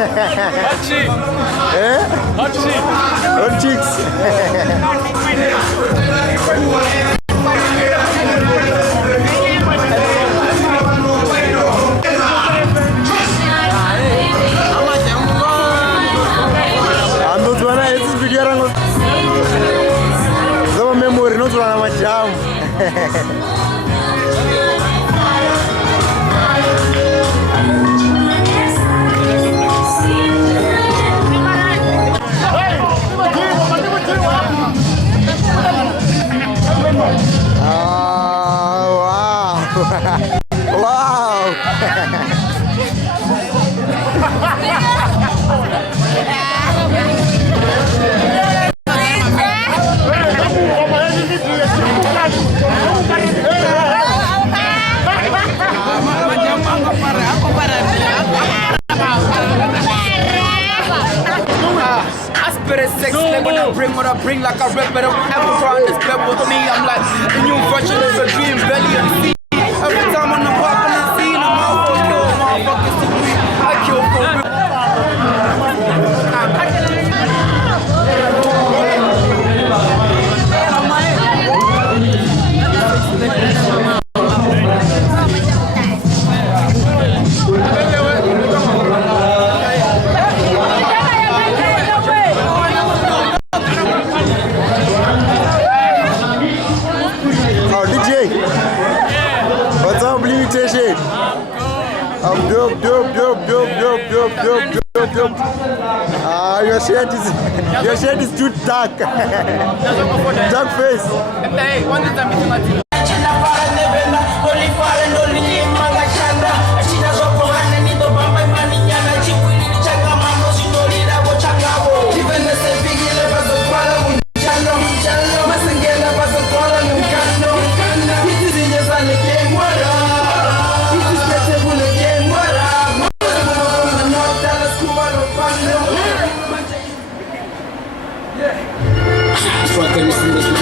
Hot chick. Eh? Hot chick. Hot chicks. Andotswana hizi video rangu. Zama memory notswana majamu. Wow. Sex, they're gonna bring what I bring like a rep, but I'm on this level. To me, I'm like the new version of a dream, belly and sea. Every time on the pop and I see them, I'll kill motherfuckers to me. I kill for real. Dope. Your shade is too dark. Dark face. Hey, one time it's my team. Fucking